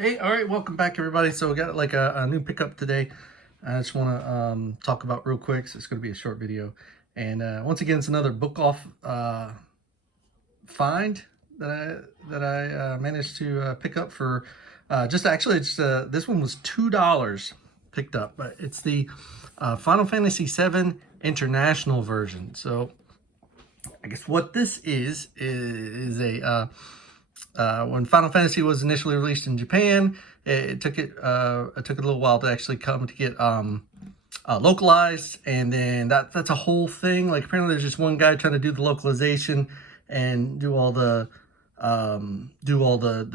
Hey, all right, welcome back, everybody. So we got like a new pickup today. I just want to talk about real quick. So it's going to be a short video, and once again, it's another book off find that I managed to pick up for just actually it's this one was $2 picked up, but it's the Final Fantasy VII International version. So I guess what this is a when Final Fantasy was initially released in Japan, it took it a little while to actually come to get localized, and then that's a whole thing. Like apparently, there's just one guy trying to do the localization and do all the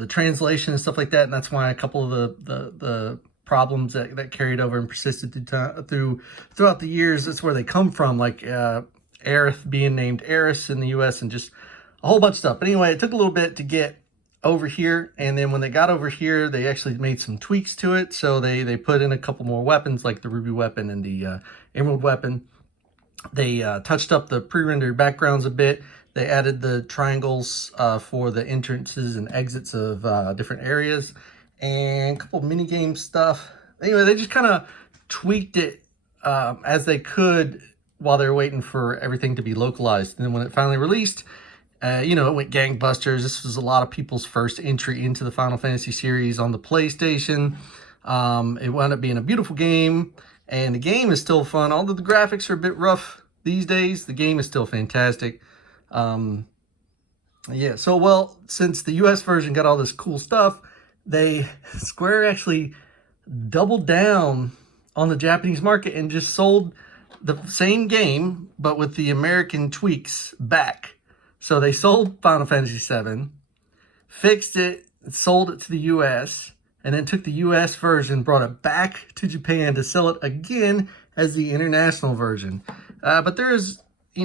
translation and stuff like that, and that's why a couple of the problems that carried over and persisted throughout the years. That's where they come from, like Aerith being named Eris in the U.S. and just a whole bunch of stuff. But anyway, it took a little bit to get over here, and then when they got over here, they actually made some tweaks to it. So they put in a couple more weapons, like the ruby weapon and the emerald weapon. They touched up the pre-rendered backgrounds a bit. They added the triangles for the entrances and exits of different areas, and a couple of mini game stuff. Anyway, they just kind of tweaked it as they could while they were waiting for everything to be localized. And then when it finally released, it went gangbusters. This was a lot of people's first entry into the Final Fantasy series on the PlayStation. It wound up being a beautiful game, and the game is still fun. Although the graphics are a bit rough these days, the game is still fantastic. Yeah, so well, since the US version got all this cool stuff, Square actually doubled down on the Japanese market and just sold the same game, but with the American tweaks back. So they sold Final Fantasy VII, fixed it, sold it to the US, and then took the US version, brought it back to Japan to sell it again as the international version. But there's a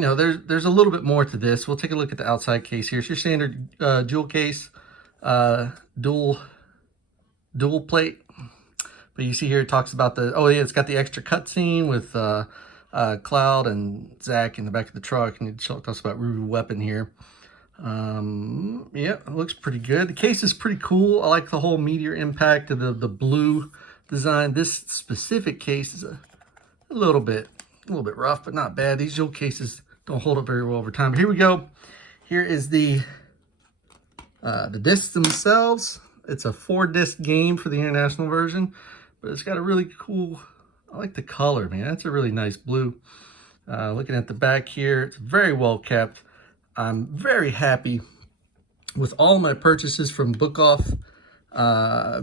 little bit more to this. We'll take a look at the outside case here. It's your standard jewel case, dual plate. But you see here it talks about it's got the extra cutscene with Cloud and Zack in the back of the truck, and it talks about ruby weapon here. Yeah, it looks pretty good. The case is pretty cool. I like the whole meteor impact of the blue design. This specific case is a little bit rough, but not bad. These jewel cases don't hold up very well over time. But here we go. Here is the discs themselves. It's a 4-disc game for the international version, but it's got a really cool, I like the color, man. That's a really nice blue. Looking at the back here, it's very well kept. I'm very happy with all my purchases from Book Off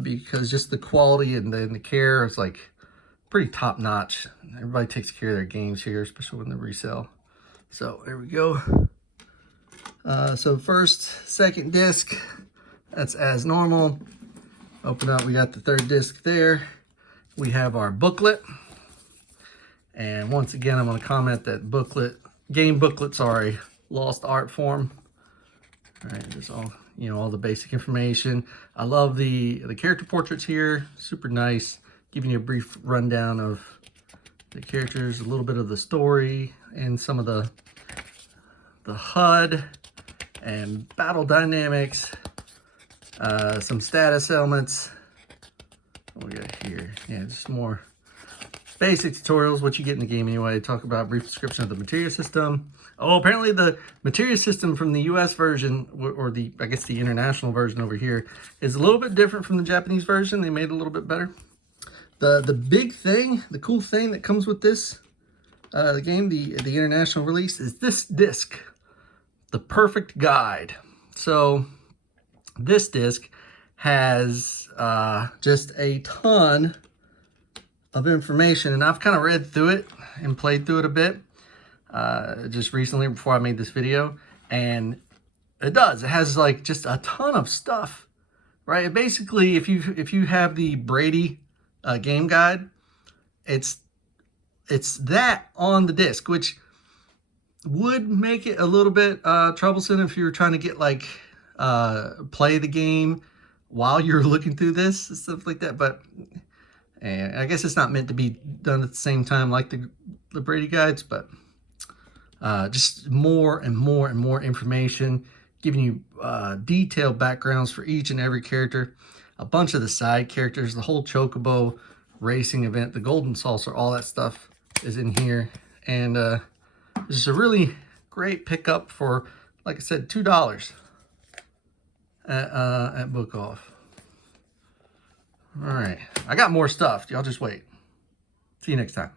because just the quality and the care is like pretty top notch. Everybody takes care of their games here, especially when they resell. So there we go. So second disc, that's as normal. Open up, we got the third disc there. We have our booklet. And once again, I'm going to comment that game booklets are a lost art form. All right, there's all the basic information. I love the character portraits here. Super nice. Giving you a brief rundown of the characters, a little bit of the story, and some of the HUD and battle dynamics. Some status elements. What we got here? Yeah, just more basic tutorials, what you get in the game anyway. Talk about a brief description of the materia system. Oh, apparently the materia system from the US version, or I guess the international version over here, is a little bit different from the Japanese version. They made it a little bit better. The big thing, the cool thing that comes with this, the game, the international release, is this disc, the perfect guide. So this disc has just a ton of information, and I've kind of read through it and played through it a bit just recently before I made this video, and it has like just a ton of stuff, right? Basically, if you have the Brady game guide, it's that on the disc, which would make it a little bit troublesome if you were trying to get play the game while you're looking through this and stuff like that. But and I guess it's not meant to be done at the same time like the Brady guides, but just more and more and more information, giving you detailed backgrounds for each and every character. a bunch of the side characters, the whole Chocobo racing event, the Golden Saucer, all that stuff is in here. And this is a really great pickup for, like I said, $2 at Book Off. All right, I got more stuff. Y'all just wait. See you next time.